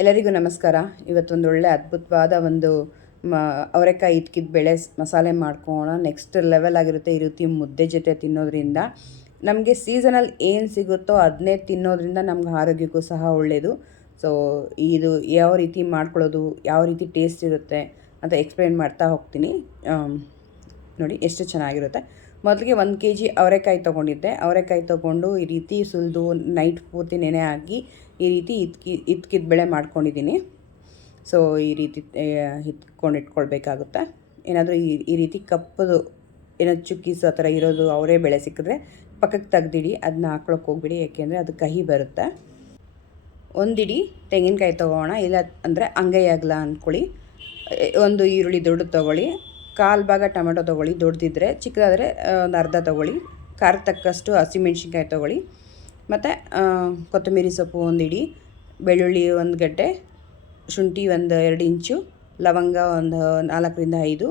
ಎಲ್ಲರಿಗೂ ನಮಸ್ಕಾರ. ಇವತ್ತೊಂದು ಒಳ್ಳೆ ಅದ್ಭುತವಾದ ಒಂದು ಅವರೆಕಾಯಿ ಇಟ್ಕಿದ ಬೇಳೆ ಮಸಾಲೆ ಮಾಡ್ಕೊಳ್ಳೋಣ. ನೆಕ್ಸ್ಟ್ ಲೆವೆಲ್ ಆಗಿರುತ್ತೆ. ಈ ರೀತಿ ಮುದ್ದೆ ಜೊತೆ ತಿನ್ನೋದ್ರಿಂದ ನಮಗೆ ಸೀಸನಲ್ ಏನು ಸಿಗುತ್ತೋ ಅದನ್ನೇ ತಿನ್ನೋದ್ರಿಂದ ನಮ್ಗೆ ಆರೋಗ್ಯಕ್ಕೂ ಸಹ ಒಳ್ಳೆಯದು. ಸೊ ಇದು ಯಾವ ರೀತಿ ಮಾಡ್ಕೊಳ್ಳೋದು, ಯಾವ ರೀತಿ ಟೇಸ್ಟ್ ಇರುತ್ತೆ ಅಂತ ಎಕ್ಸ್ಪ್ಲೇನ್ ಮಾಡ್ತಾ ಹೋಗ್ತೀನಿ. ನೋಡಿ ಎಷ್ಟು ಚೆನ್ನಾಗಿರುತ್ತೆ. ಮೊದಲಿಗೆ 1 kg ಅವರೆಕಾಯಿ ತೊಗೊಂಡಿದ್ದೆ. ಅವರೆಕಾಯಿ ತೊಗೊಂಡು ಈ ರೀತಿ ಸುಲಿದು ನೈಟ್ ಪೂರ್ತಿ ನೆನೆ ಹಾಕಿ ಈ ರೀತಿ ಇಟ್ಕಿದ ಬೇಳೆ ಮಾಡ್ಕೊಂಡಿದ್ದೀನಿ. ಸೊ ಈ ರೀತಿ ಇಟ್ಕೊಳ್ಬೇಕಾಗುತ್ತೆ. ಏನಾದರೂ ಈ ರೀತಿ ಕಪ್ಪದು ಏನಾದ್ರು ಚುಕ್ಕೀಸು ಆ ಥರ ಇರೋದು ಅವರೇ ಬೇಳೆ ಸಿಕ್ಕಿದ್ರೆ ಪಕ್ಕಕ್ಕೆ ತೆಗ್ದಿಡಿ, ಅದನ್ನ ಹಾಕ್ಳೋಕೆ ಹೋಗ್ಬಿಡಿ, ಏಕೆಂದರೆ ಅದು ಕಹಿ ಬರುತ್ತೆ. ಒಂದಿಡಿ ತೆಂಗಿನಕಾಯಿ ತೊಗೋಣ, ಇಲ್ಲ ಅಂದರೆ ಅಂಗೈ ಆಗಲ್ಲ ಅಂದ್ಕೊಳ್ಳಿ. ಒಂದು ಈರುಳ್ಳಿ ದೊಡ್ಡ ತೊಗೊಳ್ಳಿ, 1/4 ಭಾಗ ಟೊಮೆಟೊ ತೊಗೊಳ್ಳಿ, ದೊಡ್ಡದಿದ್ದರೆ. ಚಿಕ್ಕದಾದರೆ ಒಂದು ಅರ್ಧ ತೊಗೊಳ್ಳಿ. ಖಾರ ತಕ್ಕಷ್ಟು ಹಸಿಮೆಣ್ಸಿನ್ಕಾಯಿ ತೊಗೊಳ್ಳಿ. ಮತ್ತು ಕೊತ್ತಂಬರಿ ಸೊಪ್ಪು ಒಂದು ಇಡಿ, ಬೆಳ್ಳುಳ್ಳಿ 1 ಗಡ್ಡೆ, ಶುಂಠಿ ಒಂದು 2 ಇಂಚು, ಲವಂಗ ಒಂದು 4ರಿಂದ 5,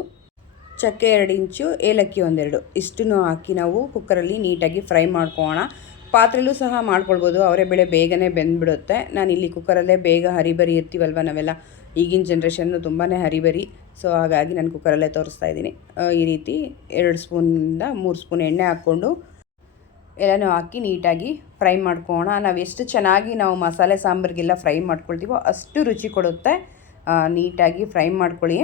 ಚಕ್ಕೆ 2 ಇಂಚು, ಏಲಕ್ಕಿ 1 2. ಇಷ್ಟನ್ನು ಹಾಕಿ ನಾವು ಕುಕ್ಕರಲ್ಲಿ ನೀಟಾಗಿ ಫ್ರೈ ಮಾಡ್ಕೊಳ್ಳೋಣ. ಪಾತ್ರೆಯಲ್ಲೂ ಸಹ ಮಾಡ್ಕೊಳ್ಬೋದು, ಅವರೆಬೇಳೆ ಬೇಗನೆ ಬೆಂದ್ಬಿಡುತ್ತೆ. ನಾನಿಲ್ಲಿ ಕುಕ್ಕರಲ್ಲೇ ಬೇಗ ಹರಿಬರಿ ಇರ್ತೀವಲ್ವ ನಾವೆಲ್ಲ, ಈಗಿನ ಜನ್ರೇಷನ್ನು ತುಂಬಾ ಹರಿಬರಿ. ಸೊ ಹಾಗಾಗಿ ನಾನು ಕುಕ್ಕರಲ್ಲೇ ತೋರಿಸ್ತಾ ಇದ್ದೀನಿ. ಈ ರೀತಿ 2 ಸ್ಪೂನಿಂದ 3 ಸ್ಪೂನ್ ಎಣ್ಣೆ ಹಾಕ್ಕೊಂಡು ಎಲ್ಲನೂ ಹಾಕಿ ನೀಟಾಗಿ ಫ್ರೈ ಮಾಡ್ಕೊಳ್ಳೋಣ. ನಾವು ಎಷ್ಟು ಚೆನ್ನಾಗಿ ನಾವು ಮಸಾಲೆ ಸಾಂಬಾರಿಗೆಲ್ಲ ಫ್ರೈ ಮಾಡ್ಕೊಳ್ತೀವೋ ಅಷ್ಟು ರುಚಿ ಕೊಡುತ್ತೆ. ನೀಟಾಗಿ ಫ್ರೈ ಮಾಡ್ಕೊಳ್ಳಿ.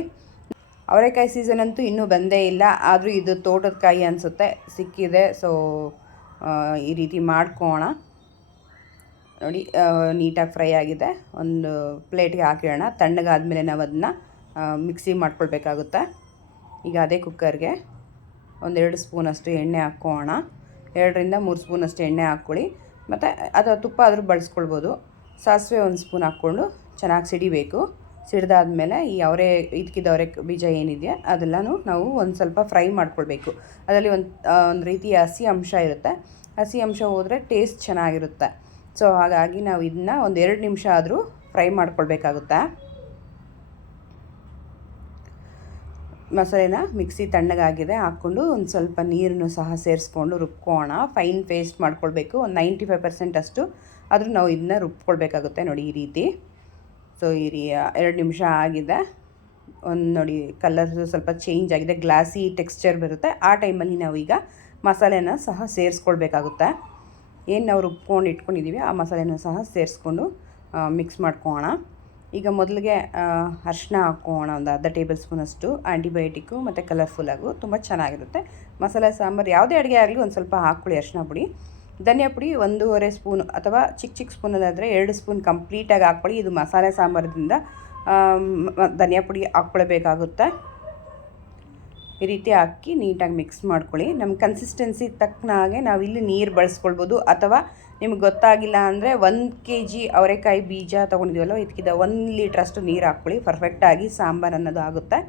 ಅವರೆಕಾಯಿ ಸೀಸನ್ ಅಂತೂ ಇನ್ನೂ ಬಂದೇ ಇಲ್ಲ, ಆದರೂ ಇದು ತೋಟದ ಕಾಯಿ ಅನಿಸುತ್ತೆ, ಸಿಕ್ಕಿದೆ. ಸೊ ಈ ರೀತಿ ಮಾಡ್ಕೊಳ್ಳೋಣ. ನೋಡಿ ನೀಟಾಗಿ ಫ್ರೈ ಆಗಿದೆ. ಒಂದು ಪ್ಲೇಟ್ಗೆ ಹಾಕಿಡೋಣ. ತಣ್ಣಗಾದ್ಮೇಲೆ ನಾವು ಅದನ್ನ ಮಿಕ್ಸಿ ಮಾಡ್ಕೊಳ್ಬೇಕಾಗುತ್ತೆ. ಈಗ ಅದೇ ಕುಕ್ಕರ್ಗೆ 1-2 ಸ್ಪೂನಷ್ಟು ಎಣ್ಣೆ ಹಾಕ್ಕೊಳ್ಳೋಣ. 2ರಿಂದ 3 ಸ್ಪೂನಷ್ಟು ಎಣ್ಣೆ ಹಾಕ್ಕೊಳ್ಳಿ. ಮತ್ತು ಅಥವಾ ತುಪ್ಪ ಆದರೂ ಬಳಸ್ಕೊಳ್ಬೋದು. ಸಾಸಿವೆ 1 ಸ್ಪೂನ್ ಹಾಕ್ಕೊಂಡು ಚೆನ್ನಾಗಿ ಸಿಡಿಬೇಕು. ಸಿಡಿದಾದ್ಮೇಲೆ ಈ ಇಟ್ಕಿದ ಅವರೆ ಬೀಜ ಏನಿದೆಯಾ ಅದೆಲ್ಲನೂ ನಾವು ಒಂದು ಸ್ವಲ್ಪ ಫ್ರೈ ಮಾಡ್ಕೊಳ್ಬೇಕು. ಅದರಲ್ಲಿ ಒಂದು ರೀತಿಯ ಹಸಿ ಅಂಶ ಇರುತ್ತೆ. ಹಸಿ ಅಂಶ ಹೋದರೆ ಟೇಸ್ಟ್ ಚೆನ್ನಾಗಿರುತ್ತೆ. ಸೊ ಹಾಗಾಗಿ ನಾವು ಇದನ್ನ ಒಂದು 2 ನಿಮಿಷ ಆದರೂ ಫ್ರೈ ಮಾಡ್ಕೊಳ್ಬೇಕಾಗುತ್ತೆ. ಮಸಾಲೆನ ಮಿಕ್ಸಿ ತಣ್ಣಗಾಗಿದೆ ಹಾಕ್ಕೊಂಡು ಒಂದು ಸ್ವಲ್ಪ ನೀರನ್ನು ಸಹ ಸೇರಿಸ್ಕೊಂಡು ರುಬ್ಕೋಣ. ಫೈನ್ ಪೇಸ್ಟ್ ಮಾಡ್ಕೊಳ್ಬೇಕು. ಒಂದು 95% ಅಷ್ಟು ಆದರೂ ನಾವು ಇದನ್ನ ರುಬ್ಕೊಳ್ಬೇಕಾಗುತ್ತೆ. ನೋಡಿ ಈ ರೀತಿ. ಸೊ 2 ನಿಮಿಷ ಆಗಿದೆ. ನೋಡಿ ಕಲರ್ ಸ್ವಲ್ಪ ಚೇಂಜ್ ಆಗಿದೆ, ಗ್ಲಾಸಿ ಟೆಕ್ಸ್ಚರ್ ಬರುತ್ತೆ. ಆ ಟೈಮಲ್ಲಿ ನಾವು ಈಗ ಮಸಾಲೆನ ಸಹ ಸೇರಿಸ್ಕೊಳ್ಬೇಕಾಗುತ್ತೆ. ಏನು ನಾವು ರುಬ್ಕೊಂಡು ಇಟ್ಕೊಂಡಿದ್ದೀವಿ ಆ ಮಸಾಲೆನೂ ಸಹ ಸೇರಿಸ್ಕೊಂಡು ಮಿಕ್ಸ್ ಮಾಡ್ಕೊಳ್ಳೋಣ. ಈಗ ಮೊದಲಿಗೆ ಅರಿಶಿನ ಹಾಕ್ಕೊಳ್ಳೋಣ. ಒಂದು ಅರ್ಧ ಟೇಬಲ್ ಸ್ಪೂನಷ್ಟು. ಆ್ಯಂಟಿಬಯೋಟಿಕ್ಕು ಮತ್ತು ಕಲರ್ಫುಲ್ಲಾಗು ತುಂಬ ಚೆನ್ನಾಗಿರುತ್ತೆ. ಮಸಾಲೆ ಸಾಂಬಾರು ಯಾವುದೇ ಅಡುಗೆ ಆಗಲಿ ಒಂದು ಸ್ವಲ್ಪ ಹಾಕ್ಕೊಳ್ಳಿ ಅರಿಶಿನ ಪುಡಿ. ಧನಿಯಾ ಪುಡಿ 1.5 ಸ್ಪೂನು, ಅಥವಾ ಚಿಕ್ಕ ಸ್ಪೂನಲ್ಲಾದರೆ 2 ಸ್ಪೂನ್ ಕಂಪ್ಲೀಟಾಗಿ ಹಾಕ್ಕೊಳ್ಳಿ. ಇದು ಮಸಾಲೆ ಸಾಂಬಾರದಿಂದ ಧನಿಯಾ ಪುಡಿ ಹಾಕ್ಕೊಳ್ಬೇಕಾಗುತ್ತೆ. ಈ ರೀತಿ ಹಾಕಿ ನೀಟಾಗಿ ಮಿಕ್ಸ್ ಮಾಡ್ಕೊಳ್ಳಿ. ನಮ್ಮ ಕನ್ಸಿಸ್ಟೆನ್ಸಿ ತಕ್ಕನಾಗೆ ನಾವು ಇಲ್ಲಿ ನೀರು ಬಳಸ್ಕೊಳ್ಬೋದು, ಅಥವಾ ನಿಮ್ಗೆ ಗೊತ್ತಾಗಿಲ್ಲ ಅಂದರೆ 1 kg ಅವರೆಕಾಯಿ ಬೀಜ ತೊಗೊಂಡಿದ್ದೀವಲ್ಲ, ಇದಕ್ಕಿಂತ 1 ಲೀಟ್ರಷ್ಟು ನೀರು ಹಾಕ್ಕೊಳ್ಳಿ. ಪರ್ಫೆಕ್ಟಾಗಿ ಸಾಂಬಾರು ಅನ್ನೋದು ಆಗುತ್ತೆ.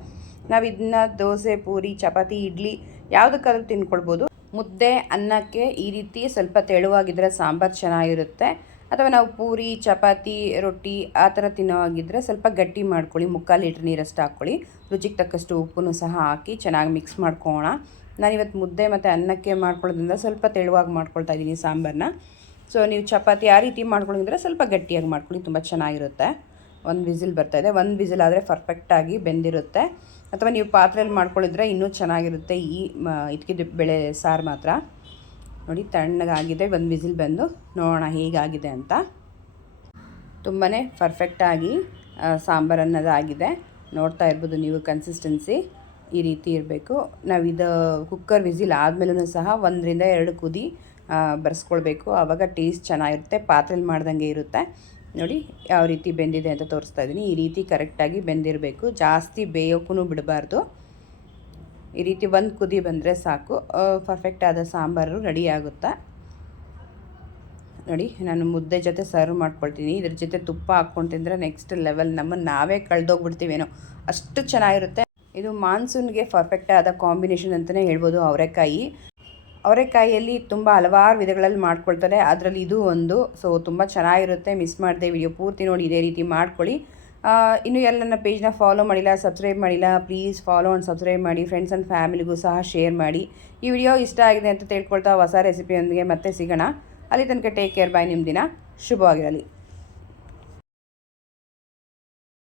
ನಾವು ಇದನ್ನ ದೋಸೆ, ಪೂರಿ, ಚಪಾತಿ, ಇಡ್ಲಿ ಯಾವುದಕ್ಕಾದ್ರೂ ತಿನ್ಕೊಳ್ಬೋದು. ಮುದ್ದೆ, ಅನ್ನಕ್ಕೆ ಈ ರೀತಿ ಸ್ವಲ್ಪ ತೆಳುವಾಗಿದ್ದರೆ ಸಾಂಬಾರು ಚೆನ್ನಾಗಿರುತ್ತೆ. ಅಥವಾ ನಾವು ಪೂರಿ, ಚಪಾತಿ, ರೊಟ್ಟಿ ಆ ಥರ ತಿನ್ನೋ ಹಾಗಿದ್ದರೆ ಸ್ವಲ್ಪ ಗಟ್ಟಿ ಮಾಡ್ಕೊಳ್ಳಿ. 3/4 ಲೀಟ್ರ್ ನೀರಷ್ಟು ಹಾಕ್ಕೊಳ್ಳಿ. ರುಚಿಗೆ ತಕ್ಕಷ್ಟು ಉಪ್ಪನ್ನು ಸಹ ಹಾಕಿ ಚೆನ್ನಾಗಿ ಮಿಕ್ಸ್ ಮಾಡ್ಕೊಳ್ಳೋಣ. ನಾನಿವತ್ತು ಮುದ್ದೆ ಮತ್ತು ಅನ್ನಕ್ಕೆ ಮಾಡ್ಕೊಳ್ಳೋದ್ರಿಂದ ಸ್ವಲ್ಪ ತೆಳುವಾಗಿ ಮಾಡ್ಕೊಳ್ತಾ ಇದ್ದೀನಿ ಸಾಂಬಾರನ್ನ. ಸೊ ನೀವು ಚಪಾತಿ ಆ ರೀತಿ ಮಾಡ್ಕೊಂಡಿದ್ರೆ ಸ್ವಲ್ಪ ಗಟ್ಟಿಯಾಗಿ ಮಾಡ್ಕೊಳ್ಳಿ, ತುಂಬ ಚೆನ್ನಾಗಿರುತ್ತೆ. 1 ವಿಸಿಲ್ ಬರ್ತಾಯಿದೆ. 1 ವಿಸಿಲ್ ಆದರೆ ಪರ್ಫೆಕ್ಟಾಗಿ ಬೆಂದಿರುತ್ತೆ. ಅಥವಾ ನೀವು ಪಾತ್ರೆಯಲ್ಲಿ ಮಾಡ್ಕೊಳ್ಳಿದ್ರೆ ಇನ್ನೂ ಚೆನ್ನಾಗಿರುತ್ತೆ ಈ ಇಟ್ಕಿದ ಬೇಳೆ ಸಾರು ಮಾತ್ರ. ನೋಡಿ ತಣ್ಣಗಾಗಿದೆ. 1 ವಿಸಿಲ್ ಬಂದು ನೋಡೋಣ ಹೇಗಾಗಿದೆ ಅಂತ. ತುಂಬಾ ಪರ್ಫೆಕ್ಟಾಗಿ ಸಾಂಬಾರು ಅನ್ನೋದಾಗಿದೆ. ನೋಡ್ತಾ ಇರ್ಬೋದು ನೀವು ಕನ್ಸಿಸ್ಟೆನ್ಸಿ ಈ ರೀತಿ ಇರಬೇಕು. ನಾವು ಇದು ಕುಕ್ಕರ್ ವಿಸಿಲ್ ಆದಮೇಲೂ ಸಹ 1ರಿಂದ 2 ಕುದಿ ಬರೆಸ್ಕೊಳ್ಬೇಕು. ಆವಾಗ ಟೇಸ್ಟ್ ಚೆನ್ನಾಗಿರುತ್ತೆ. ಪಾತ್ರೆಯಲ್ಲಿ ಮಾಡ್ದಂಗೆ ಇರುತ್ತೆ. ನೋಡಿ ಯಾವ ರೀತಿ ಬೆಂದಿದೆ ಅಂತ ತೋರಿಸ್ತಾ ಇದ್ದೀನಿ. ಈ ರೀತಿ ಕರೆಕ್ಟಾಗಿ ಬೆಂದಿರಬೇಕು. ಜಾಸ್ತಿ ಬೇಯೋಕ್ಕೂ ಬಿಡಬಾರ್ದು. ಈ ರೀತಿ 1 ಕುದಿ ಬಂದರೆ ಸಾಕು, ಪರ್ಫೆಕ್ಟಾದ ಸಾಂಬಾರು ರೆಡಿ ಆಗುತ್ತೆ. ನೋಡಿ ನಾನು ಮುದ್ದೆ ಜೊತೆ ಸರ್ವ್ ಮಾಡ್ಕೊಳ್ತೀನಿ. ಇದ್ರ ಜೊತೆ ತುಪ್ಪ ಹಾಕ್ಕೊಂಡು ತಿಂದರೆ ನೆಕ್ಸ್ಟ್ ಲೆವೆಲ್. ನಮ್ಮನ್ನು ನಾವೇ ಕಳೆದೋಗ್ಬಿಡ್ತೀವೇನೋ ಅಷ್ಟು ಚೆನ್ನಾಗಿರುತ್ತೆ. ಇದು ಮಾನ್ಸೂನ್ಗೆ ಪರ್ಫೆಕ್ಟಾದ ಕಾಂಬಿನೇಷನ್ ಅಂತಲೇ ಹೇಳ್ಬೋದು. ಅವರೆಕಾಯಿಯಲ್ಲಿ ತುಂಬ ಹಲವಾರು ವಿಧಗಳಲ್ಲಿ ಮಾಡ್ಕೊಳ್ತಾರೆ, ಅದರಲ್ಲಿ ಇದು ಒಂದು. ಸೊ ತುಂಬ ಚೆನ್ನಾಗಿರುತ್ತೆ. ಮಿಸ್ ಮಾಡದೆ ವಿಡಿಯೋ ಪೂರ್ತಿ ನೋಡಿ ಇದೇ ರೀತಿ ಮಾಡ್ಕೊಳ್ಳಿ. ಇನ್ನೂ ಎಲ್ಲ ನನ್ನ ಪೇಜ್ನ ಫಾಲೋ ಮಾಡಿಲ್ಲ, ಸಬ್ಸ್ಕ್ರೈಬ್ ಮಾಡಿಲ್ಲ, ಪ್ಲೀಸ್ ಫಾಲೋ ಆ್ಯಂಡ್ ಸಬ್ಸ್ಕ್ರೈಬ್ ಮಾಡಿ. ಫ್ರೆಂಡ್ಸ್ ಆ್ಯಂಡ್ ಫ್ಯಾಮಿಲಿಗೂ ಸಹ ಶೇರ್ ಮಾಡಿ. ಈ ವಿಡಿಯೋ ಇಷ್ಟ ಆಗಿದೆ ಅಂತ ತಿಳ್ಕೊಳ್ತಾ ಹೊಸ ರೆಸಿಪಿಯೊಂದಿಗೆ ಮತ್ತೆ ಸಿಗೋಣ. ಅಲ್ಲಿ ತನಕ ಟೇಕ್ ಕೇರ್. ಬಾಯ್. ನಿಮ್ಮ ದಿನ ಶುಭವಾಗಿರಲಿ.